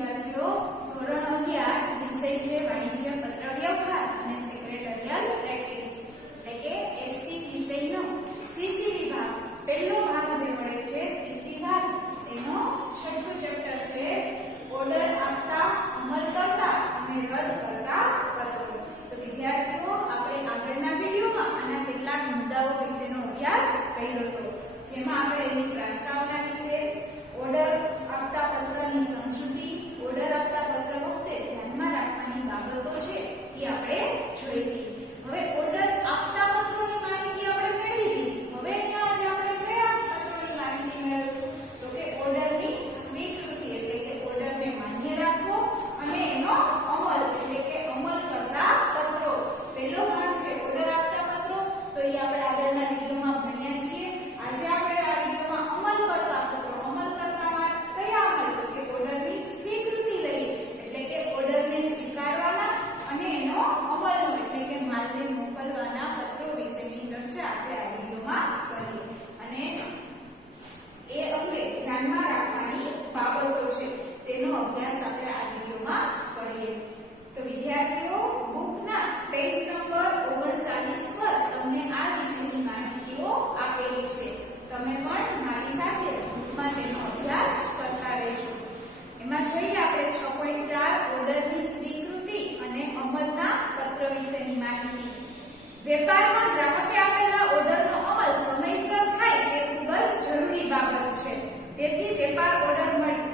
વિદ્યાર્થીઓ ધોરણ 11 વિષય છે વાણિજ્ય પત્ર વ્યવહાર અને સેક્રેટરીયલ પ્રેક્ટિસ એટલે કે એસટી વિષયનો સીસી વિભાગ પહેલો ભાગ જે મળે છે સીસી ભાગ એનો છઠ્ઠું ચેપ્ટર છે ઓર્ડર આપતા અમલ કરતા અને રદ કરતા પત્રો। તો વિદ્યાર્થીઓ આપણે આગળના વિડિયોમાં આના કેટલાક મુદ્દાઓ વિશેનો અભ્યાસ કર્યો હતો જેમાં આપણે એની પ્રસ્તાવના વિશે ઓર્ડર આપતા પત્રની સમજૂતી ઓર્ડર આપતા પત્ર વખતે ધ્યાનમાં રાખવાની બાબતો છે એ આપણે જોઈ હતી। હવે ઓર્ડર આપતા પત્રોની માહિતી આપણે મેળવી લીધી। હવે અહીંયા આજે આપણે કયા પત્રોની માહિતી મેળવીશું તો કે ઓર્ડરની સ્વીકૃતિ એટલે કે ઓર્ડરને માન્ય રાખવો અને એનો અમલ એટલે કે અમલ કરતા પત્રો। પહેલો ભાગ છે ઓર્ડર આપતા પત્રો તો એ આપણે આગળના વિડિયોમાં ભણ્યા છીએ। આજે આપણે આ વિડિયોમાં અમલ કરતા પત્રો અમલ કરતામાં કયા અમલ તો કે ઓર્ડરની સ્વીકૃતિ લઈએ એટલે કે ઓર્ડરને સ્વીકારવાના અને એનો અમલનો એટલે કે માલને મોકલવાના પત્રો વિશેની ચર્ચા આપણે આ વિડિયોમાં કરીએ અને એ અંગે ધ્યાનમાં રાખવાની બાબતો છે તેનો અભ્યાસ આપણે આ વિડિયોમાં કરીએ। તો વિદ્યાર્થીઓ બુકના પેજ નંબર 39 પર તમને આ વિષયની માહિતીઓ આપેલી છે। તમે પણ મારી સાથે બુકમાં તેનો અભ્યાસ કરતા રહેજો। એમાં જોઈએ આપણે 6.4 ઓર્ડરની સ્વીકૃતિ અને અમલના પત્ર વિશેની માહિતી। વેપારમાં ગ્રાહકે આપેલા ઓર્ડરનો અમલ સમયસર થાય તે ખૂબ જ જરૂરી બાબત છે। તેથી વેપાર ઓર્ડર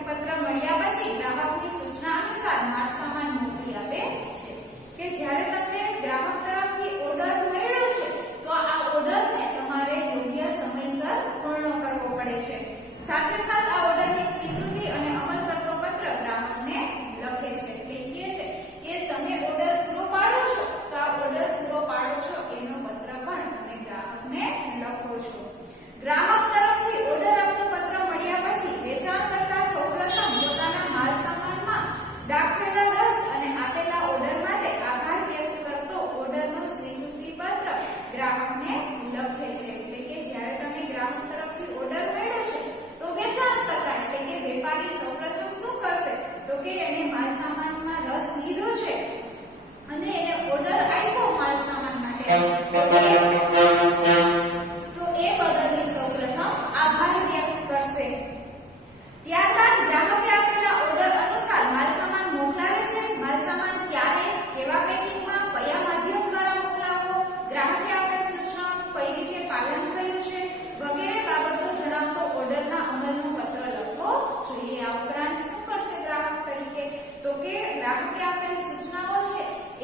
પત્ર મળ્યા પછી ગ્રાહકની સૂચના અનુસાર માલ સામાન મોકલી આપે છે કે જ્યારે તમને ગ્રાહક તરફથી ઓર્ડર મળ્યો છે તો આ ઓર્ડરને તમારે યોગ્ય સમયસર પૂર્ણ કરવો પડે છે। સાથે સાથે આ ઓર્ડરની સ્વીકૃતિ અને અમલ કરતો પત્ર ગ્રાહકને લખે છે એટલે કહે છે કે તમે ઓર્ડર પૂરો પાડો છો તો આ ઓર્ડર પૂરો પાડો છો એનો પત્ર પણ તમે ગ્રાહકને લખો છો। ગ્રાહક તરફથી ઓર્ડર આપતો પત્ર મળ્યા પછી વેચાણકર્તા સૌપ્રથમ પોતાના માલ સામાનમાં દાખવેલા રસ અને આપેલા ઓર્ડર માટે આભાર વ્યક્ત કરતો ઓર્ડરનો સ્વીકૃતિ પત્ર ગ્રાહકને લખે છે એટલે કે જ્યારે તમે ગ્રાહક તરફથી ઓર્ડર મળ્યો છે તો વેચાણકર્તા એટલે કે વેપારી સૌપ્રથમ શું કરશે તો કે એને માલ સામાનમાં રસ લીધો છે અને એને ઓર્ડર આપ્યો માલ સામાન માટે તો એ બદલની સૌપ્રથમ આભાર વ્યક્ત કરશે। ત્યારબાદ ગ્રાહકે આપેલા ઓર્ડર અનુસાર માલ સામાન મોકલાવે છે। માલ સામાન ક્યારે કેવા પેકિંગમાં કયા માધ્યમ દ્વારા મોકલાવવો ગ્રાહકે આપેલ સૂચનાઓનું કઈ રીતે પાલન થયું છે વગેરે બાબતો જણાવતો ઓર્ડરના અમલનો પત્ર લખવો જોઈએ। આ ઉપરાંત શું કરશે ગ્રાહક તરીકે તો કે ગ્રાહકે આપેલ સૂચનાઓ છે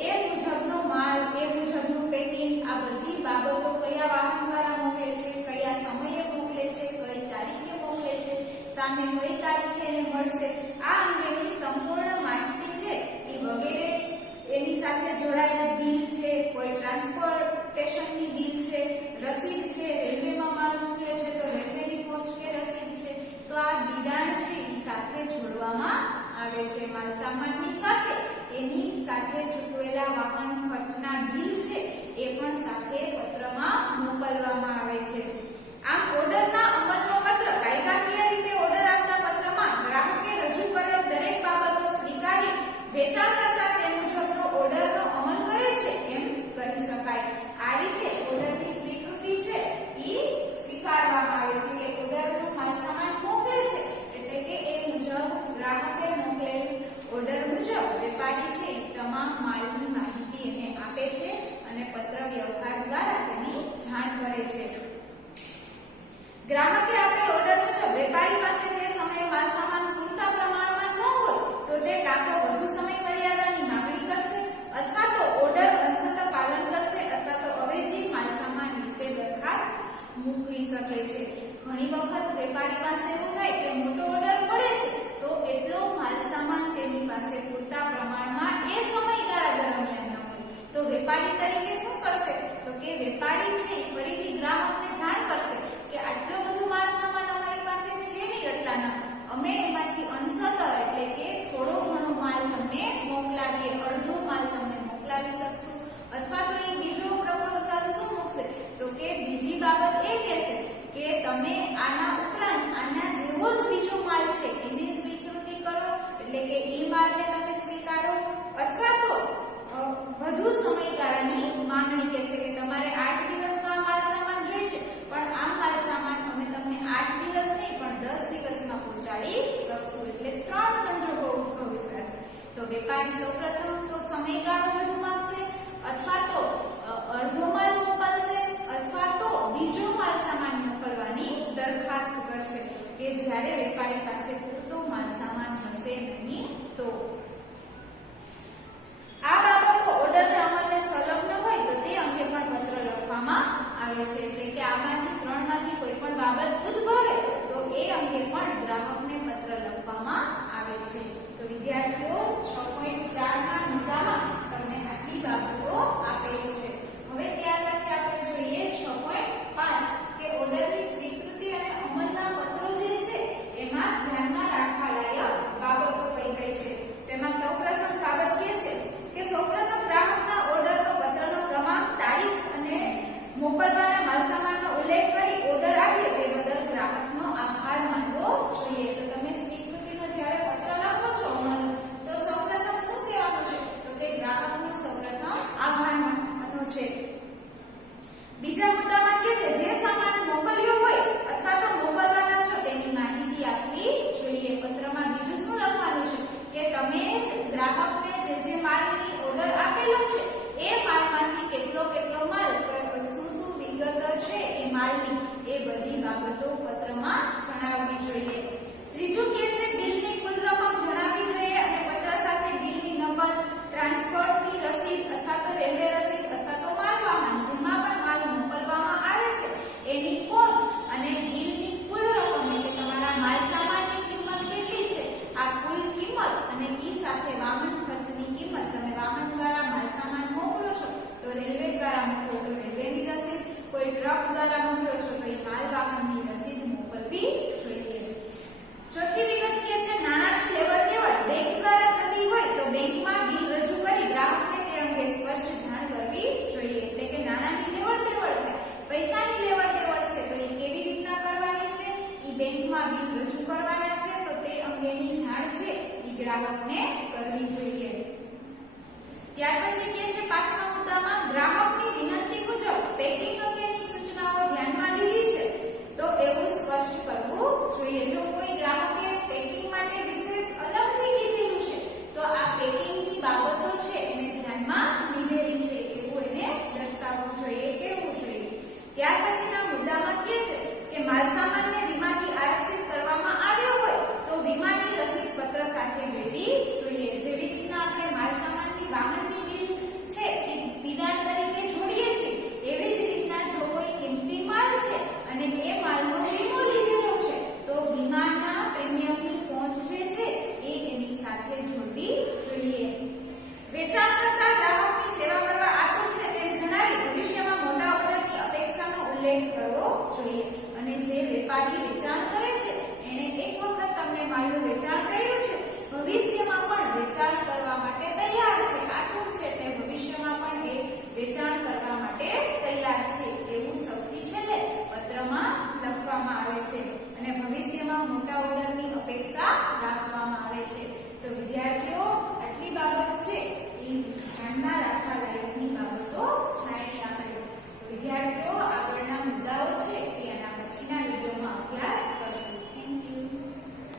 એ મુજબનો માલ એ મુજબનું પેકિંગ આ બધી બાબતો કયા વાહન દ્વારા મોકલે છે કયા સમયે મોકલે છે કઈ તારીખે મોકલે છે સામે કઈ તારીખે એને મળશે આ અંગેની સંપૂર્ણ માહિતી છે એ વગેરે એની સાથે જોડાયેલ બિલ છે કોઈ ટ્રાન્સપોર્ટેશનની બિલ છે રસીદ છે રેલવેમાં માલ મોકલે છે તો રેલવેની પહોંચ કે રસીદ છે તો આ બિડાણ છે એ સાથે જોડવામાં આવે છે। માલ સામાનની સાથે એની સાથે ચૂકવેલા વાહન ખર્ચના બિલ છે એ પણ સાથે પત્રમાં મોકલવામાં આવે છે। આમ ઓર્ડરના અમલનો પત્ર કાયદાકીય રીતે ઓર્ડર આપતા પત્રમાં ગ્રાહકે રજૂ કરેલ દરેક બાબતો સ્વીકારી વેચાણકર્તા તે મુજબનો ઓર્ડરનો અમલ કરે છે એમ કહી શકાય। આ રીતે ઓર્ડરની સ્વીકૃતિ છે એ સ્વીકારવામાં આવે છે કે ઓર્ડરનો માલ સામાન મોકલે છે એટલે કે એ મુજબ ગ્રાહકે મોકલેલ ઓર્ડર મુજબ વેપારી છે તમામ માલની માહિતી એને આપે છે અને પત્ર વ્યવહાર દ્વારા તેની જાણ કરે છે। ગ્રાહકે આપેલ ઓર્ડર મુજબ વેપારી પાસે તે સમયે માલ સામાન પૂરતા પ્રમાણમાં ન હોય તો તે કાં તો વધુ સમય મર્યાદાની માંગણી કરશે અથવા તો ઓર્ડર અંશતઃ પાલન કરશે અથવા તો અવેજી માલ સામાન વિશે દરખાસ્ત મૂકી શકે છે। ઘણી વખત વેપારી પાસે એવું થાય કે મોટો ઓર્ડર પડે છે તો એટલો માલ સામાન તેની પાસે પૂરતા પ્રમાણમાં એ સમયગાળા દરમિયાન ન હોય તો વેપારી તરીકે શું કરશે તો કે વેપારી છે ફરીથી ગ્રાહકને જાણ કરશે કે આટલો બધો માલ સામાન અમારી પાસે છે નહીં એટલાના અમે એમાંથી અંશતઃ એટલે કે થોડો ઘણો માલ તમને મોકલાવીએ અડધો માલ તમને મોકલાવી શકશું અથવા તો એ બીજો પ્રપોઝલ શું મૂકશે તો કે બીજી બાબત એ કહેશે કે તમે આના ઉપરાંત આના જેવો જ બીજો માલ છે એની સ્વીકૃતિ કરો એટલે કે એ વેપારી સૌપ્રથમ તો સમયગાળો વધુ માંગશે, અથવા તો અડધો માલ મોકલશે, અથવા તો બીજો માલ સામાન મોકલવાની દરખાસ્ત કરશે કે જ્યારે વેપારી પાસે પૂરતો માલ સામાન હશે નહીં તો. આ બાબતો ઓર્ડરના અમલને સંલગ્ન હોય તો તે અંગે પણ પત્ર લખવામાં આવે છે. એટલે કે આમાંથી ત્રણમાંથી કોઈ પણ બાબત ઉદ્ભવે તો એ અંગે પણ ગ્રાહકને પત્ર લખવામાં આવે છે. તો વિદ્યાર્થીઓ 6.4 ના મુદ્દામાં તમને આટલી બાબતો આપેલી છે. હવે ત્યાર પછી આપણે જોઈએ 6.5 કે ઓર્ડરની સ્વીકૃતિ અને અમલના પત્રો જે છે એમાં ધ્યાનમાં રાખવા લાયક બાબતો કઈ કઈ છે. તેમાં સૌપ્રથમ બાબત એ છે કે સૌપ્રથમ ગ્રાહકના ઓર્ડરનો પત્રનો ક્રમાંક, તારીખ અને મોકલવાના માલસામાનનો ઉલ્લેખ કરી ઓર્ડર આવ્યો તે બદલ ગ્રાહકનો આભાર માનવો જોઈએ. તો તમે સ્વીકૃતિનો જ્યારે પત્ર લખો છો તો સૌપ્રથમ શું કહેવાનું છે તો તે ગ્રાહકનો સૌપ્રથમ આભાર માનવાનો છે. બીજા મુદ્દામાં કે છે જે સામાન મોકલ્યો હોય અથવા તો મોકલવાના છો તેની માહિતી આપવી જોઈએ. પત્રમાં બીજું શું લખવાનું છે કે તમે ગ્રાહકને જે માલની ઓર્ડર આપેલો છે એ માલમાંથી કેટલો માલ, શું વિગત છે એ માલની, એ બધી બાબતો પત્રમાં જણાવવી જોઈએ. ત્રીજું કે છે બિલની કુલ રકમ જણાવવી જોઈએ અને પત્ર સાથે બિલની નંબર, ટ્રાન્સપોર્ટની રસીદ અથવા તો રેલવે રસીદ અથવા તો માલવાહન જેમાં પણ માલ મોકલવામાં આવે છે એની પહોંચ અને બિલની કુલ રકમ એટલે તમારા માલ સામાનની કિંમત કેટલી છે આ કુલ કિંમત અને ઈ સાથે વાહન ખર્ચની કિંમત. તમે વાહન દ્વારા માલ સામાન મોકલો છો તો રેલવે દ્વારા મોકલો તો રેલવેની રસીદ, કોઈ ટ્રક દ્વારા મોકલો છો તો એ માલ વાહનની રસીદ મોકલવી જોઈએ. ચોથી વિગત કે છે નાણાંની લેવડ દેવડ બેંક દ્વારા થતી હોય તો બેંકમાં બિલ રજૂ કરી ગ્રાહકને તે અંગે સ્પષ્ટ જાણ કરવી જોઈએ. એટલે કે નાણાંની લેવડ દેવડ થાય, પૈસાની લેવડ દેવડ છે તો એ કેવી રીતના કરવાની છે, એ બેંકમાં બિલ રજૂ કરવાના છે તો તે અંગેની જાણ છે એ ગ્રાહકને કરવી જોઈએ. ત્યાર પછી કે છે પાંચમા મુદ્દામાં ગ્રાહકની વિનંતી મુજબ પેકિંગ અંગેની સૂચનાઓ ધ્યાનમાં લીધી છે તો એવું સ્પષ્ટ કરવું જોઈએ. જો કોઈ ગ્રાહકે પેકિંગ માટે વિશેષ અલગથી કીધેલું છે તો આ પેકિંગની બાબતો છે એને ધ્યાનમાં લીધેલી છે એવું એને દર્શાવવું જોઈએ, કહેવું જોઈએ. ત્યાર પછીના મુદ્દામાં કે છે કે માલસામાનને વીમાથી આરક્ષિત કરવામાં આવ્યો હોય તો વીમાની રસીદ પત્ર સાથે મેળવી